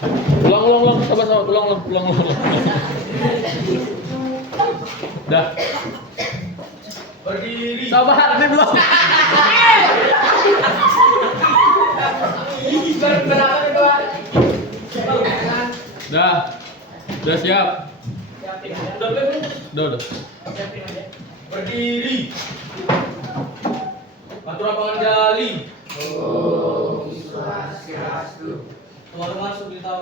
Ulang, sabar, ulang. Dah. Berdiri. Sabar, ini belum. Dah. Udah siap. Udah. Berdiri. Atur lapangan jali. Teman-teman, sebelum kita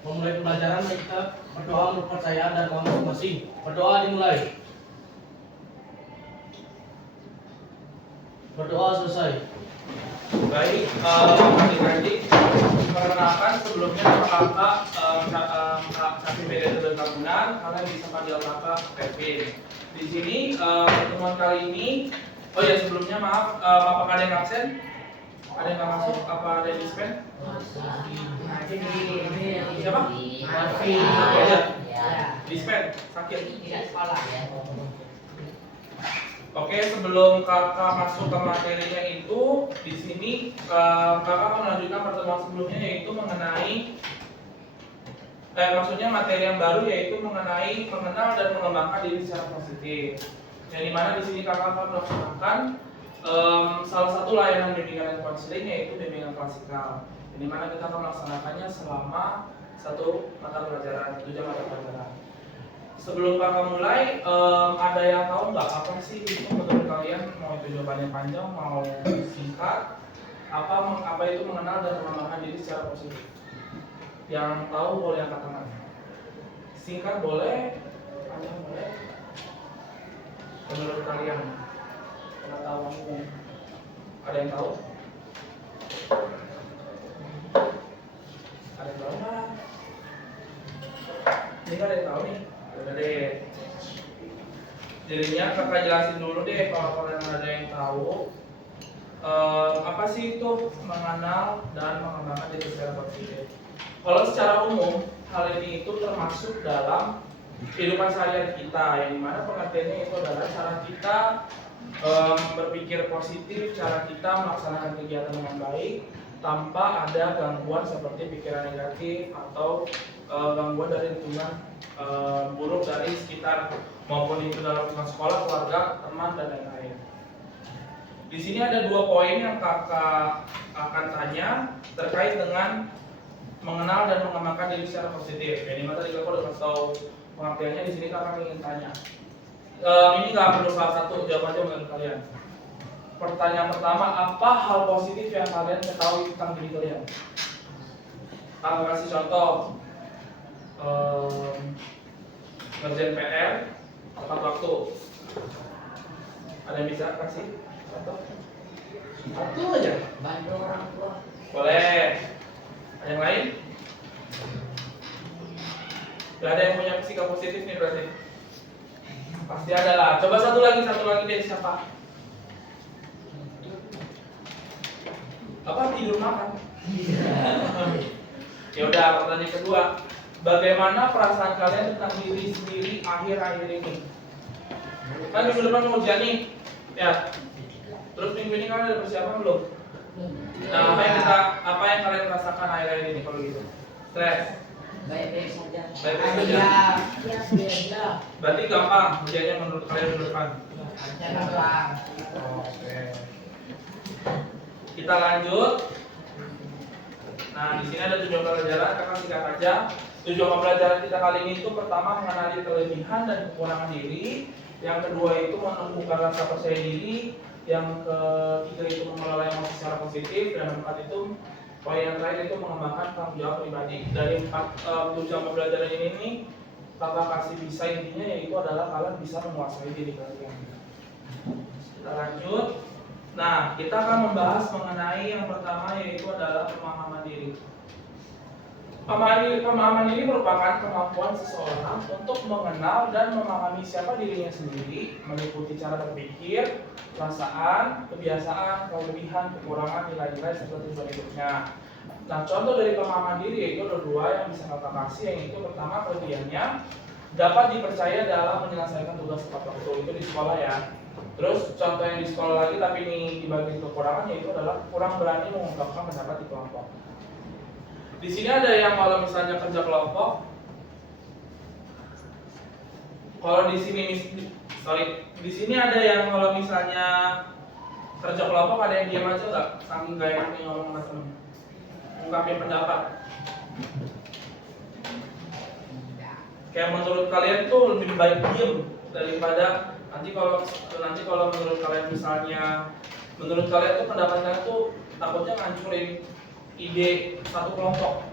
memulai pembelajaran, kita berdoa menurut kepercayaan dan agama masing-masing. Berdoa dimulai. Berdoa selesai. Baik, adik-adik, perkenalkan sebelumnya kakak Safi Media Terbangunan, kalian bisa panggil kakak Kevin. Di sini pertemuan kali ini, oh ya sebelumnya maaf, apakah ada yang absen? Ada yang nggak masuk? Apa ada yang dispen? Siapa? Ada. Dispen, sakit. Oke, sebelum kakak masuk ke materinya itu, di sini kakak akan melanjutkan pertemuan sebelumnya yaitu mengenai, maksudnya materi yang baru yaitu mengenai mengenal dan mengembangkan diri secara positif. Yang dimana di sini kakak akan melaksanakan salah satu layanan bimbingan dan konseling yaitu bimbingan klasikal. Yang dimana kita akan melaksanakannya selama satu mata pelajaran, 7 mata pelajaran. Sebelum kakak mulai, ada yang tahu nggak apa sih itu menurut kalian, mau itu jawabannya panjang, mau singkat, apa itu mengenal dan mengembangkan diri secara positif? Yang tahu boleh angkat tangan. Singkat boleh, panjang boleh. Menurut kalian, pengetahuanmu, ada yang tahu? Ada yang tahu nggak? Ini nggak ada yang tahu nih. Udah deh. Jadinya kakak jelasin dulu deh kalau kalian ada yang tahu apa sih itu mengenal dan mengembangkan diri secara positif. Kalau secara umum hal ini itu termasuk dalam kehidupan sehari-hari kita, yang dimana pengertiannya itu adalah cara kita berpikir positif, cara kita melaksanakan kegiatan dengan baik tanpa ada gangguan seperti pikiran negatif atau gangguan dari lingkungan buruk dari sekitar, maupun itu dalam lingkungan sekolah, keluarga, teman, dan lain-lain. Di sini ada 2 poin yang kakak akan tanya terkait dengan mengenal dan mengembangkan diri secara positif. Ini tadi kakak udah kasih tahu pengertiannya, di sini kakak ingin tanya. Ini nggak perlu salah satu, jawab aja menurut kalian. Pertanyaan pertama, apa hal positif yang kalian ketahui tentang diri kalian? Kakak kasih contoh. Ngerjain PR tepat waktu. Ada yang bisa kasih contoh? Satu aja. Bantu orang tua. Boleh. Ada yang lain? Gak ada yang punya sikap positif nih berarti? Pasti ada lah. Coba satu lagi deh, siapa? Apa tidur makan? Ya udah, pertanyaan kedua. Bagaimana perasaan kalian tentang diri sendiri akhir-akhir ini? Kan minggu depan mau ujian nih, ya. Terus minggu ini kalian ada persiapan belum? Nah, apa yang kalian rasakan akhir-akhir ini kalau gitu? Stres? Baik-baik saja. Baik-baik saja. Berarti gampang ujiannya menurut kalian minggu depan? Oke. Kita lanjut. Nah, di sini ada 7 pelajaran, kakak singkat aja. 7 pelajaran kita kali ini itu pertama mengenali kelebihan dan kekurangan diri, yang kedua itu menumbuhkan rasa percaya diri, yang ketiga itu mengelola emosi secara positif, dan keempat itu poin yang terakhir itu mengembangkan tanggung jawab pribadi. Dari 7 pelajaran ini nih, kakak kasih bisa intinya yaitu adalah kalian bisa menguasai diri kalian. Kita lanjut. Nah, kita akan membahas mengenai yang pertama yaitu adalah pemahaman diri. Pemahaman diri merupakan kemampuan seseorang untuk mengenal dan memahami siapa dirinya sendiri, meliputi cara berpikir, perasaan, kebiasaan, kelebihan, kekurangan, nilai-nilai serta tujuan hidupnya. Nah, contoh dari pemahaman diri yaitu ada 2 yang bisa kakak kasih, yang itu pertama kelebihannya dapat dipercaya dalam menyelesaikan tugas tepat waktu, itu di sekolah ya. Terus contoh yang di sekolah lagi tapi ini dibagi kekurangan yaitu adalah kurang berani mengungkapkan pendapat di kelompok. Di sini ada yang kalau misalnya kerja kelompok. Kalau di sini di sini ada yang kalau misalnya kerja kelompok ada yang diam aja nggak? Saking gak enaknya ngomong sama temen, ungkapin pendapat. Kayak menurut kalian tuh lebih baik diem daripada nanti kalau menurut kalian misalnya menurut kalian tuh pendapat kalian tuh takutnya ngancurin ide satu kelompok.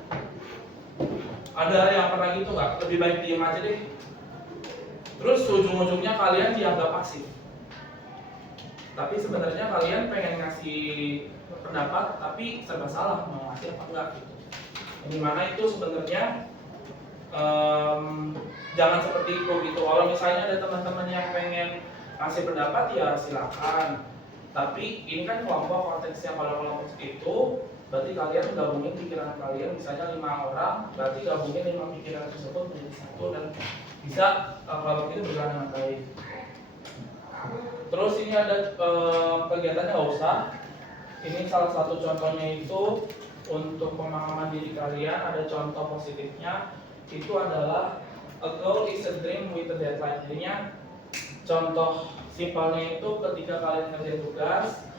Ada yang pernah gitu nggak? Lebih baik diem aja deh. Terus ujung-ujungnya kalian dianggap pasif. Tapi sebenarnya kalian pengen ngasih pendapat, tapi serba salah mau ngasih apa enggak gitu. Dimana itu sebenarnya jangan seperti itu gitu. Kalau misalnya ada teman-teman yang pengen ngasih pendapat ya silakan. Tapi ini kan kelompok, konteksnya kalau kelompok itu berarti kalian gabungin pikiran kalian, misalnya 5 orang, berarti gabungin 5 pikiran tersebut menjadi satu dan bisa kelompok itu berjalan dengan baik. Terus ini ada kegiatannya nggak usah. Ini salah satu contohnya itu untuk pemahaman diri kalian. Ada contoh positifnya itu adalah a goal is a dream with a deadline. Jadinya contoh simpelnya itu ketika kalian ngerjain tugas,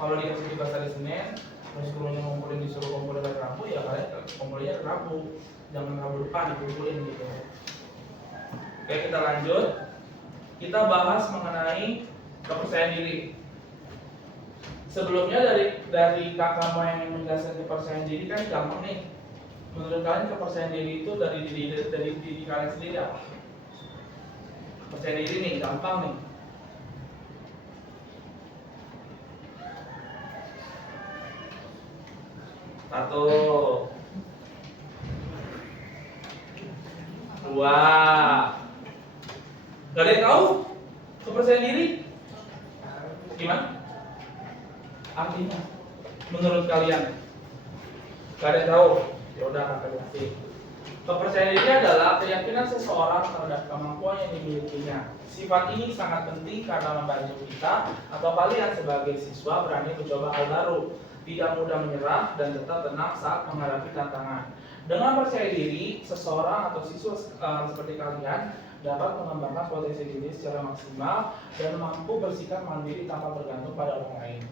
kalau dikasih tugas hari Senin, terus gurunya disuruh kumpulin hari Rabu, ya kalian kumpulinnya hari Rabu, jangan Rabu depan dikumpulin gitu. Oke, kita lanjut. Kita bahas mengenai kepercayaan diri. Sebelumnya dari kakakmu yang menjelaskan kepercayaan diri kan gampang nih. Menurut kalian kepercayaan diri itu dari diri kalian sendiri apa? Kepercayaan diri nih gampang nih. Satu, dua. Gak ada yang tahu kepercayaan diri? Gimana? Artinya, menurut kalian? Gak ada yang tahu? Ya udah, kakak kasih. Kepercayaan diri adalah keyakinan seseorang terhadap kemampuan yang dimilikinya. Sifat ini sangat penting karena membantu kita atau kalian sebagai siswa berani mencoba hal baru, tidak mudah menyerah dan tetap tenang saat menghadapi tantangan. Dengan percaya diri, seseorang atau siswa seperti kalian dapat mengembangkan potensi diri secara maksimal dan mampu bersikap mandiri tanpa bergantung pada orang lain.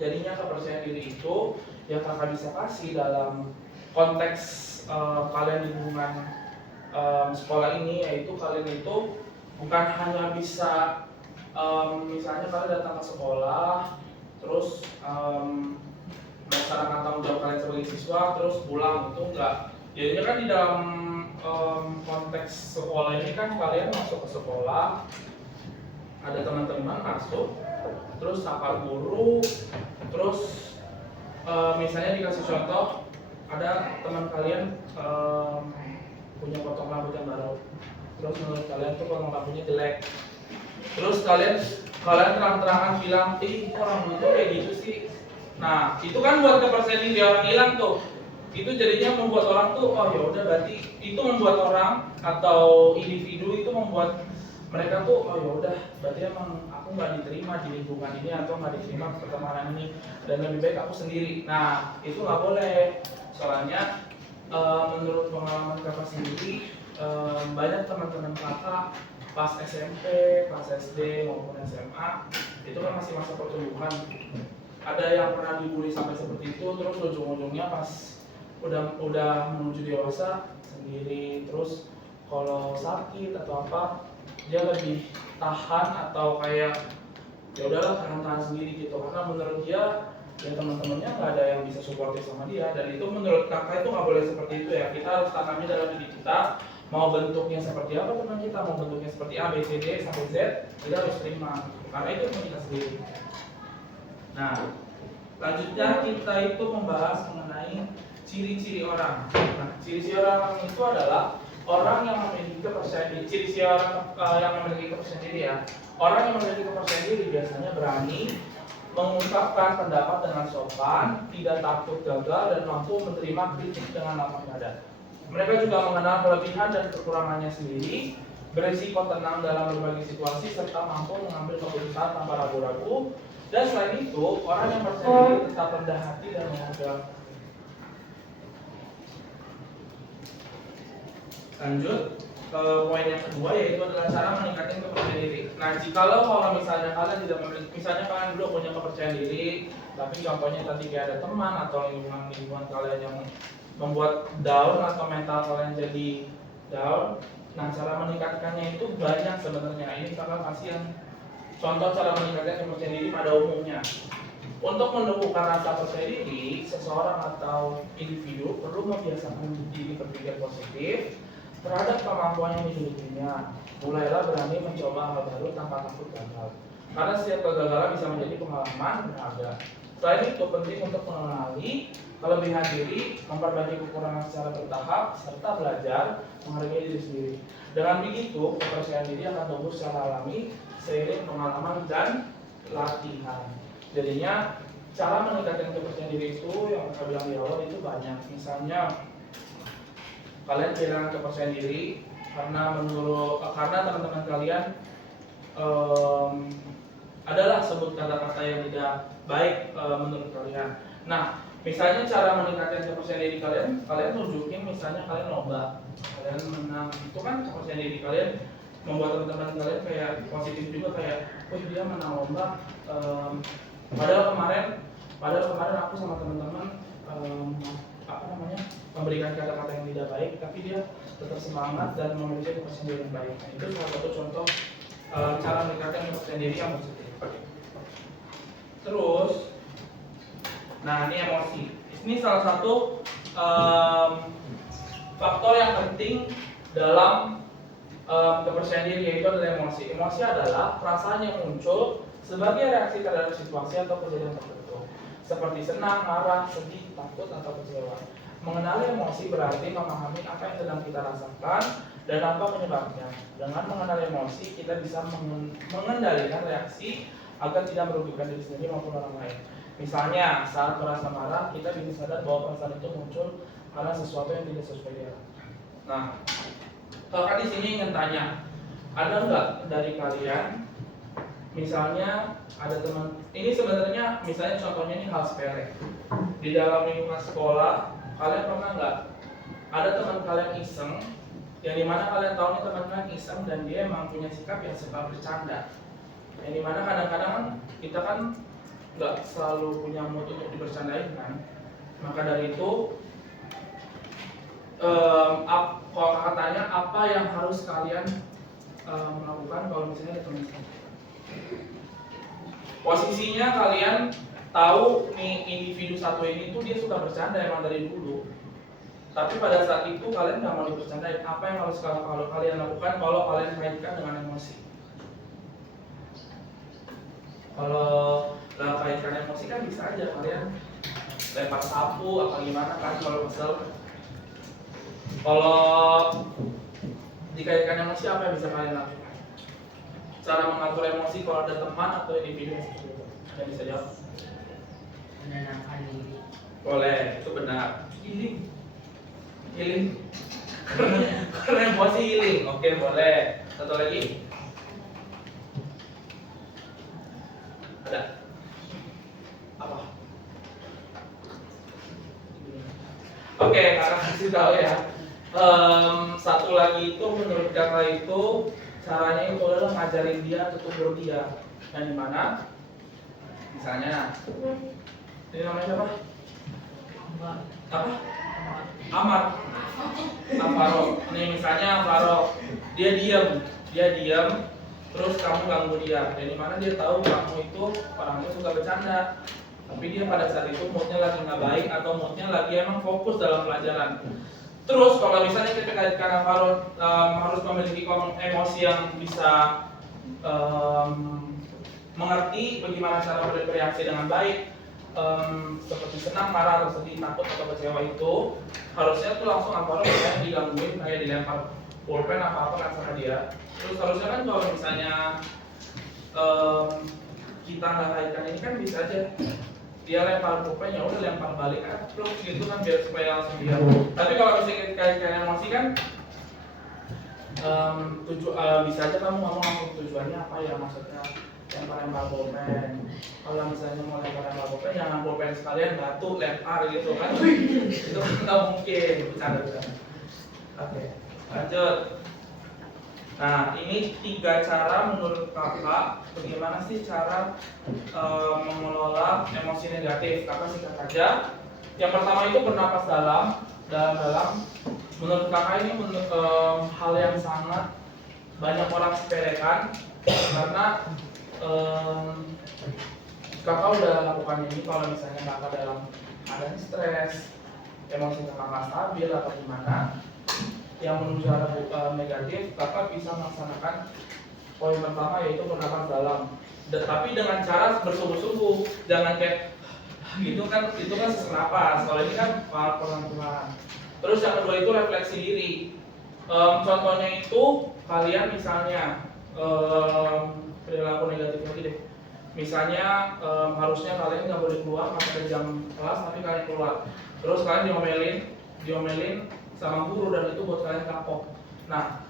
Jadinya kepercayaan diri itu yang kakak bisa kasih dalam konteks kalian di lingkungan sekolah ini, yaitu kalian itu bukan hanya bisa misalnya kalian datang ke sekolah terus melaksanakan tanggung jawab kalian sebagai siswa terus pulang, itu enggak. Jadinya kan di dalam konteks sekolah ini kan kalian masuk ke sekolah, ada teman-teman masuk, terus sapa guru, terus misalnya dikasih contoh, ada teman kalian punya potong rambut yang baru, terus menurut kalian tuh potong rambutnya jelek, terus kalian terang-terangan bilang, kok rambutnya kayak gitu sih. Nah itu kan buat kepercayaan diri orang hilang tuh. Itu jadinya membuat orang tuh, oh ya udah, berarti itu membuat orang atau individu itu membuat mereka tuh, oh ya udah, berarti emang aku nggak diterima di lingkungan ini atau nggak diterima di pertemanan ini dan lebih baik aku sendiri. Nah itu nggak boleh, soalnya menurut pengalaman kakak sendiri, banyak teman-teman kakak pas SMP, pas SD maupun SMA itu kan masih masa pertumbuhan. Ada yang pernah dibully sampai seperti itu, terus ujung-ujungnya pas udah menuju dewasa sendiri, terus kalau sakit atau apa dia lebih tahan atau kayak ya udahlah tahan sendiri gitu, karena menurut dia dan teman-temannya nggak ada yang bisa supportif sama dia. Dan itu menurut kakak itu nggak boleh seperti itu ya. Kita harus tanamnya dalam diri kita, mau bentuknya seperti apa teman kita, mau bentuknya seperti A, B, C, D sampai Z, kita harus terima karena itu teman kita sendiri. Nah lanjutnya kita itu membahas mengenai ciri-ciri orang. Nah, ciri-ciri orang itu adalah orang yang memiliki kepercayaan diri. Ciri-ciri orang yang memiliki kepercayaan diri ya. Orang yang memiliki kepercayaan diri biasanya berani mengungkapkan pendapat dengan sopan, tidak takut gagal, dan mampu menerima kritik dengan lapang dada. Mereka juga mengenal kelebihan dan kekurangannya sendiri, berisiko tenang dalam berbagai situasi, serta mampu mengambil keputusan tanpa ragu-ragu. Dan selain itu, orang yang percaya diri tetap rendah hati dan menghargai Lanjut ke poin yang kedua, yaitu adalah cara meningkatkan kepercayaan diri. Nah, kalau misalnya kalian tidak memiliki, misalnya kalian dulu punya kepercayaan diri, tapi contohnya tadi kayak ada teman atau lingkungan kalian yang membuat down atau mental kalian jadi down. Nah, cara meningkatkannya itu banyak sebenarnya. Ini kakak kasih yang contoh cara meningkatkan kepercayaan diri pada umumnya. Untuk menumbuhkan rasa percaya diri, seseorang atau individu perlu membiasakan diri berpikir positif terhadap kemampuan yang dimilikinya. Mulailah berani mencoba hal baru tanpa takut gagal. Karena setiap kegagalan bisa menjadi pengalaman berharga. Selain itu, penting untuk mengenali kelebihan diri, memperbaiki kekurangan secara bertahap, serta belajar menghargai diri sendiri. Dengan begitu, kepercayaan diri akan tumbuh secara alami seiring pengalaman dan latihan. Jadinya cara meningkatkan kepercayaan diri itu yang saya bilang di awal itu banyak. Misalnya kalian kehilangan kepercayaan diri karena teman-teman kalian adalah sebut kata-kata yang tidak baik menurut kalian. Nah, misalnya cara meningkatkan kepercayaan diri kalian tunjukin misalnya kalian lomba, kalian menang, itu kan kepercayaan diri kalian membuat teman-teman kalian kayak positif juga, kayak, oh dia menang lomba. Padahal kemarin aku sama teman-teman memberikan kata-kata yang tidak baik, tapi dia tetap semangat dan memiliki kepercayaan diri yang baik. Nah, itu salah satu contoh cara meningkatkan kepercayaan diri yang positif. Terus, nah ini emosi. Ini salah satu faktor yang penting dalam kepercayaan diri, yaitu adalah emosi. Emosi adalah perasaan yang muncul sebagai reaksi terhadap situasi atau kejadian tertentu, seperti senang, marah, sedih, takut, atau kecewa. Mengenali emosi berarti memahami apa yang sedang kita rasakan dan apa penyebabnya. Dengan mengenali emosi, kita bisa mengendalikan reaksi agar tidak merugikan diri sendiri maupun orang lain. Misalnya, saat merasa marah, kita bisa sadar bahwa perasaan itu muncul karena sesuatu yang tidak sesuai dengan. Nah, kakak di sini ingin tanya, ada nggak dari kalian, misalnya ada teman, ini sebenarnya misalnya contohnya ini hal sepele. Di dalam lingkungan sekolah, kalian pernah nggak ada teman kalian iseng, yang dimana kalian tahu nih teman kalian iseng dan dia emang punya sikap yang suka bercanda. Yang dimana kadang-kadang kita kan nggak selalu punya mood untuk dibercandain kan. Maka dari itu, kalau kakak tanya apa yang harus kalian melakukan kalau misalnya ada teman iseng. Posisinya kalian tahu nih individu satu ini tuh dia suka bercanda emang dari dulu. Tapi pada saat itu kalian nggak mau dibercandain. Apa yang harus kalau kalian lakukan kalau kalian kaitkan dengan emosi? Kalau kaitkan emosi kan bisa aja kalian lempar sapu apa gimana kan kalau kesel. Kalau dikaitkan emosi apa yang bisa kalian lakukan? Cara mengatur emosi kalau ada teman atau individu yang seperti itu? Yang bisa jawab? Menenangkan diri. Boleh, itu benar. Healing. Karena emosi healing. Oke, boleh. Satu lagi. Ada? Apa? Oke, kakak kasih tahu ya. Satu lagi itu menurut kakak itu caranya itu adalah ngajarin dia untuk berdiam. Dan di mana? Misalnya, ini namanya apa? Apa? Amar. Amaro. Nih misalnya Amaro, dia diam, terus kamu ganggu dia. Dan di mana dia tahu kamu itu orangnya suka bercanda, tapi dia pada saat itu moodnya lagi nggak baik atau moodnya lagi emang fokus dalam pelajaran. Terus kalau misalnya kita kaitkan Amaro harus memiliki emosi yang bisa mengerti bagaimana cara bereaksi dengan baik, seperti senang, marah, atau sedih, takut, atau kecewa itu harusnya tuh langsung Amaro misalnya digangguin kayak dilempar pulpen apa-apa kan sama dia. Terus harusnya kan kalau misalnya kita nggak kaitkan ini kan bisa aja dia lempar pulpen, ya udah lempar balik aja pluk gitu kan biar supaya langsung dia. Tapi kalau misalnya kaitkan emosi kan bisa aja kamu ngomong langsung tujuannya apa ya, maksudnya lempar pulpen. Kalau misalnya mau lempar pulpen, jangan pulpen sekalian batu lempar gitu kan. Itu nggak mungkin, bercanda. Oke. Lanjut. Nah, ini 3 cara menurut kakak bagaimana sih cara mengelola emosi negatif. Kakak singkat saja. Yang pertama itu bernapas dalam. Menurut kakak ini hal yang sangat banyak orang sepelekan karena kakak udah lakukan ini kalau misalnya kakak dalam keadaan stres, emosi kakak nggak stabil atau gimana yang menuju arah negatif, kakak bisa melaksanakan poin pertama yaitu bernapas dalam. Tapi dengan cara bersungguh-sungguh, jangan kayak itu kan sesak napas. Kalau ini kan pelan-pelan. Terus yang kedua itu refleksi diri. Contohnya itu kalian misalnya perilaku negatif lagi deh. Misalnya harusnya kalian nggak boleh keluar sampai jam kelas, tapi kalian keluar. Terus kalian diomelin sama guru dan itu buat kalian kapok. Nah,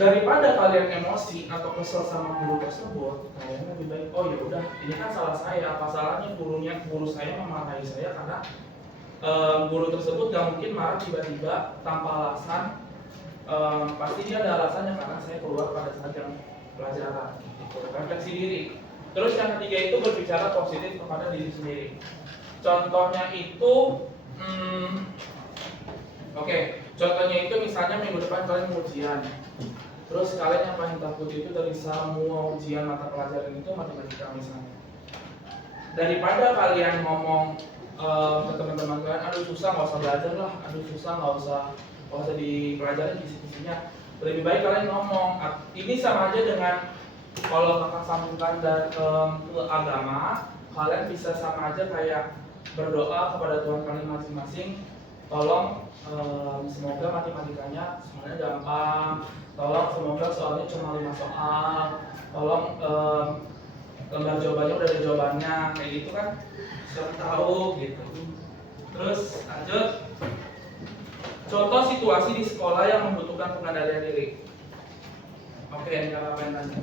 daripada kalian emosi atau kesel sama guru tersebut, kalian lebih baik, oh ya udah, ini kan salah saya. Apa salahnya guru saya memarahi saya karena guru tersebut gak mungkin marah tiba-tiba tanpa alasan. Pasti dia ada alasannya karena saya keluar pada saat yang pelajaran. Refleksi diri. Terus yang ketiga itu berbicara positif kepada diri sendiri. Contohnya itu contohnya itu misalnya minggu depan kalian ujian. Terus kalian yang paling takut itu dari semua ujian mata pelajaran itu matematika misalnya. Daripada kalian ngomong ke teman-teman kalian, aduh susah nggak usah belajar lah, aduh susah nggak usah dipelajarin kisi-kisinya. Lebih baik kalian ngomong. Ini sama aja dengan kalau kakak sambungkan ke agama, kalian bisa sama aja kayak berdoa kepada Tuhan kalian masing-masing. Tolong semoga matematikanya semuanya gampang. Tolong semoga soalnya cuma 5 soal. Tolong lembar jawabannya udah ada jawabannya. Kayak gitu kan siapa tahu gitu. Terus lanjut. Contoh situasi di sekolah yang membutuhkan pengendalian diri. Oke, ini apa yang tanya.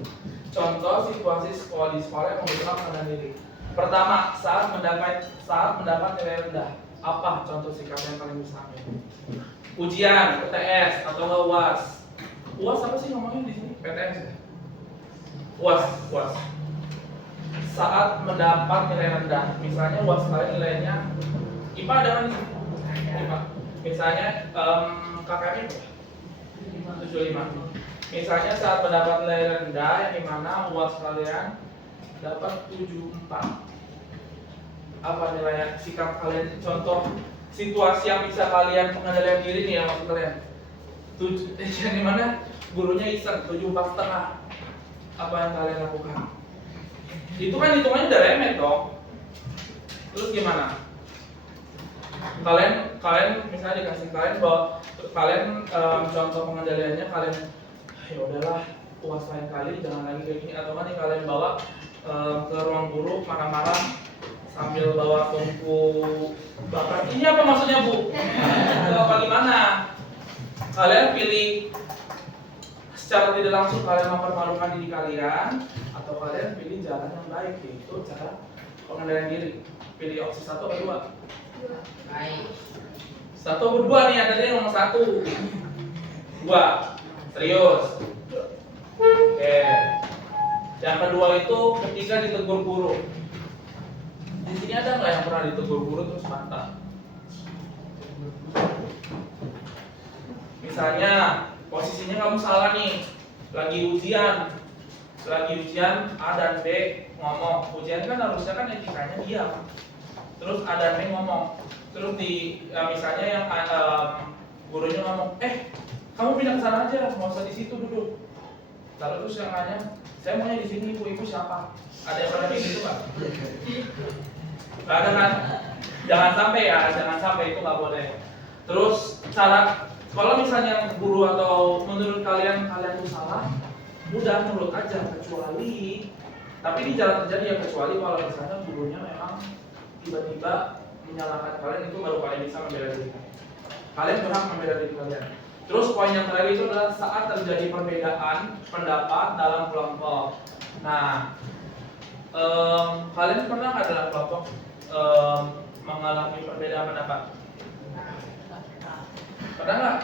Contoh situasi di sekolah yang membutuhkan pengendalian diri. Pertama, saat mendapat nilai rendah. Apa contoh sikap yang paling bisa ambil? Ujian, PTS atau UAS. UAS apa sih ngomongnya di sini? PTS ya? UAS. Saat mendapat nilai rendah, misalnya UAS kalian nilainya IPA ada kan? IPA. Misalnya KKM 75. Misalnya saat mendapat nilai rendah yang dimana UAS kalian dapat 74. Apa nilai sikap kalian? Contoh situasi yang bisa kalian pengendalian diri nih ya maksud kalian. Yang dimana gurunya iseng 74,5. Apa yang kalian lakukan? Itu kan hitungannya udah remeh dong. Terus gimana? Kalian misalnya dikasih kalian bahwa kalian contoh pengendaliannya kalian ya udahlah UAS lain kali jangan lagi kayak gini, atau kan nih kalian bawa ke ruang guru marah-marah sambil bawa tungku bakar. Ini apa maksudnya Bu? Apa gimana? Kalian pilih secara tidak langsung kalian mempermalukan diri kalian, atau kalian pilih jalan yang baik yaitu cara pengendalian diri. Pilih opsi 1 atau 2? Baik. 1 atau 2 nih, yang tadi nomor 1. 2. Serius. Oke. Yang kedua itu ketika ditegur guru. Di sini ada nggak yang pernah ditegur guru terus bantah? Misalnya posisinya kamu salah nih, lagi ujian A dan B ngomong. Ujian kan harusnya kan etikanya diam. Terus A dan B ngomong. Terus misalnya yang gurunya ngomong, kamu pindah ke sana aja, nggak usah di situ duduk. Lalu terus yang nanya, saya maunya di sini, ibu siapa? Ada yang pernah gitu Pak? Gak ada kan? Jangan sampai itu nggak boleh. Terus kalau misalnya guru atau menurut kalian itu salah, udah nurut aja, kecuali tapi ini jarang terjadi ya, kecuali kalau misalnya gurunya memang tiba-tiba menyalahkan kalian, itu baru kalian bisa membela diri kalian berhak membela diri kalian. Terus poin yang terakhir itu adalah saat terjadi perbedaan pendapat dalam kelompok. Nah, kalian pernah nggak dalam kelompok mengalami perbedaan pendapat? Pernah nggak?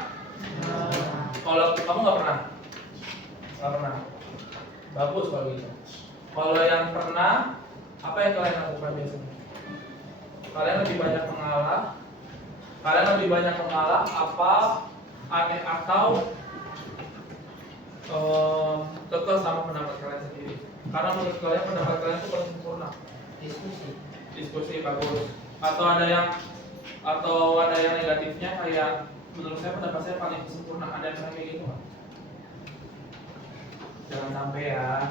Bagus kalau gitu. Kalau yang pernah, apa yang kalian lakukan biasanya? Kalian lebih banyak mengalah? Kalian lebih banyak mengalah apa aneh atau kekeh sama pendapat kalian sendiri? Karena menurut kalian pendapat kalian itu paling sempurna. Diskusi bagus. Atau ada yang negatifnya kayak menurut saya pendapat saya paling sempurna. Ada yang kayak gitu nggak? Jangan sampai ya.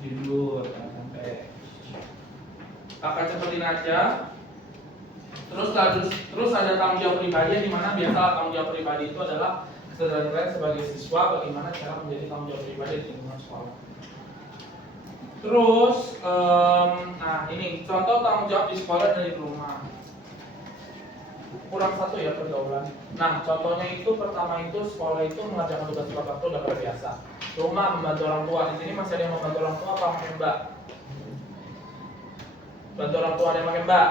Jujur, jangan sampai. Kakak cepetin aja. Terus ada tanggung jawab pribadi di mana biasa tanggung jawab pribadi itu adalah kesadaran kalian sebagai siswa bagaimana cara menjadi tanggung jawab pribadi di lingkungan sekolah. Terus, nah ini contoh tanggung jawab di sekolah dan di rumah. Kurang satu ya pergaulan. Nah contohnya itu pertama itu sekolah itu mengerjakan tugas kelompok itu udah biasa. Rumah membantu orang tua. Di sini masih ada yang membantu orang tua apa pakai mbak? Bantu orang tua ada yang pakai mbak.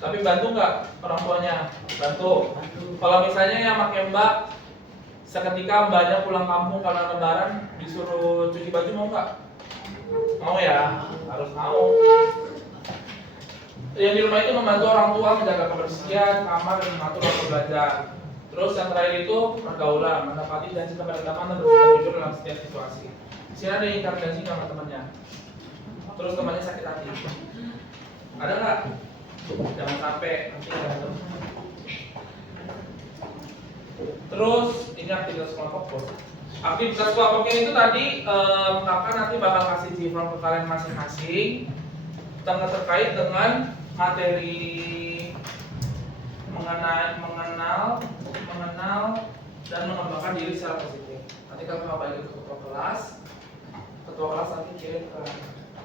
Tapi bantu nggak orang tuanya? Bantu. Kalau misalnya yang pakai mbak, seketika mbaknya pulang kampung karena lebaran disuruh cuci baju mau nggak? Mau ya, harus mau. Yang di rumah itu membantu orang tua menjaga kebersihan kamar dan mengatur waktu belajar. Terus yang terakhir itu pergaulan, menepati janji kepada teman dan bersikap jujur dalam setiap situasi. Di sini ada yang ingkar janji sama temannya. Terus temannya sakit hati. Ada nggak? Jangan sampai nanti berantem. Terus ini aktivitas kelompok bos. Aktivitas kelompok ini itu tadi kakak nanti bakal kasih cifran ke kalian masing-masing terkait dengan materi mengenal dan mengembangkan diri secara positif. Nanti kakak bagi ke ketua kelas nanti kirim ke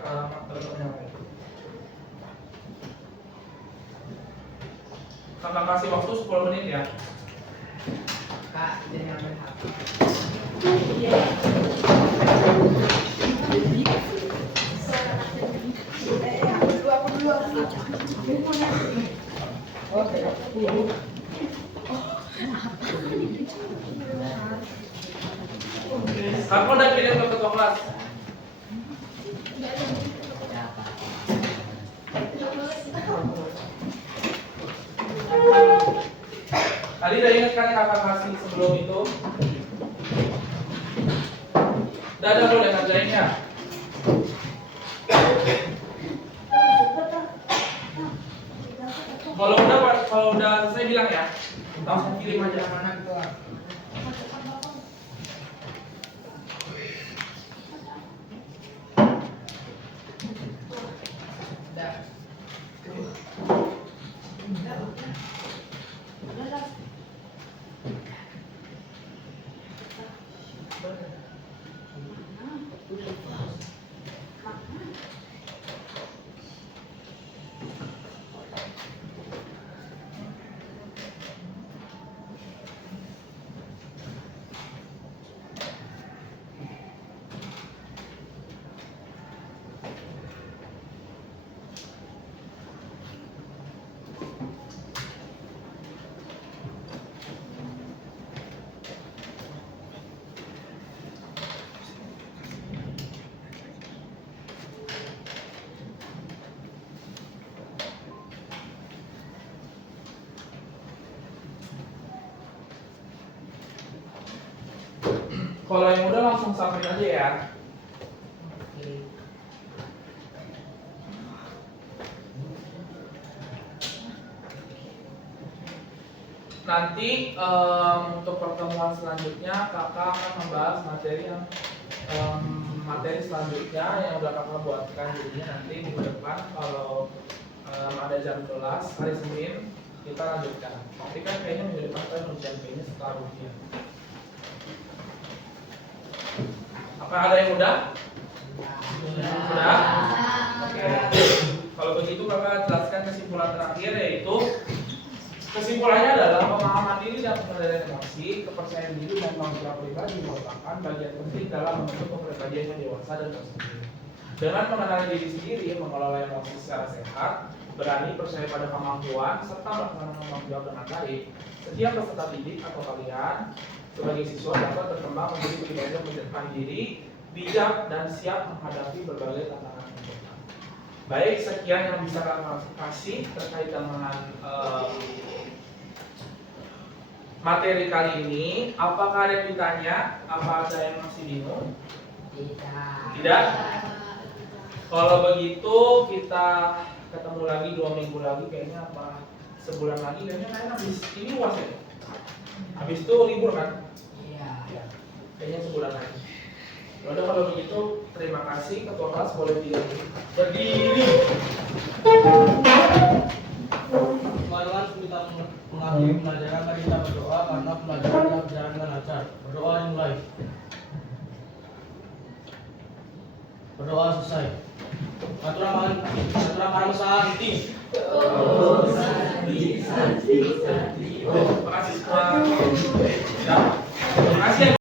teman-temannya lain. Kakak kasih waktu 10 menit ya. Kak, jadi ngambil HP. Aku dulu. Kamu udah kirim ke ketua kelas? Tadi udah ingat kan kakak kasih sebelum itu? Udah ada lo udah ngerjainnya? Kalau udah selesai bilang ya. Langsung kirim aja mana gitu. Kalau yang udah langsung sampai aja ya. Nanti untuk pertemuan selanjutnya kakak akan membahas materi selanjutnya yang udah kakak buatkan. Jadinya nanti minggu depan kalau ada jam 11 hari Senin kita lanjutkan. Tapi kan kayaknya minggu depan kan ujian kayaknya setelah ujian. Apa ada yang udah? Sudah? Oke. Kalau begitu kakak jelaskan kesimpulan terakhir, yaitu kesimpulannya adalah pemahaman diri dan pengendalian emosi, kepercayaan diri dan tanggung jawab pribadi merupakan bagian penting dalam membentuk kepribadian yang dewasa dan tersendiri. Dengan mengenali diri sendiri, mengelola emosi secara sehat, berani, percaya pada kemampuan, serta melaksanakan tanggung jawab dengan baik. Setiap peserta didik atau kalian sebagai siswa dapat berkembang menjadi pribadi yang mandiri, bijak, dan siap menghadapi berbagai tantangan kehidupan. Baik, sekian yang bisa kami kasih terkait dengan materi kali ini. Apakah ada yang ditanya? Apa ada yang masih bingung? Tidak? Kalau begitu kita ketemu lagi 2 minggu lagi kayaknya, apa sebulan lagi kayaknya, habis ini UAS ya? Habis itu libur kan? Iya. Kayaknya sebulan lagi. Yaudah, kalau begitu terima kasih. Ketua kelas boleh berdiri. Teman-teman, kita mengakhiri pelajaran, mari kita berdoa karena pelajaran telah berjalan dengan lancar. Berdoa dimulai. Berdoa selesai. Aturan maha Santi. Terima kasih semua.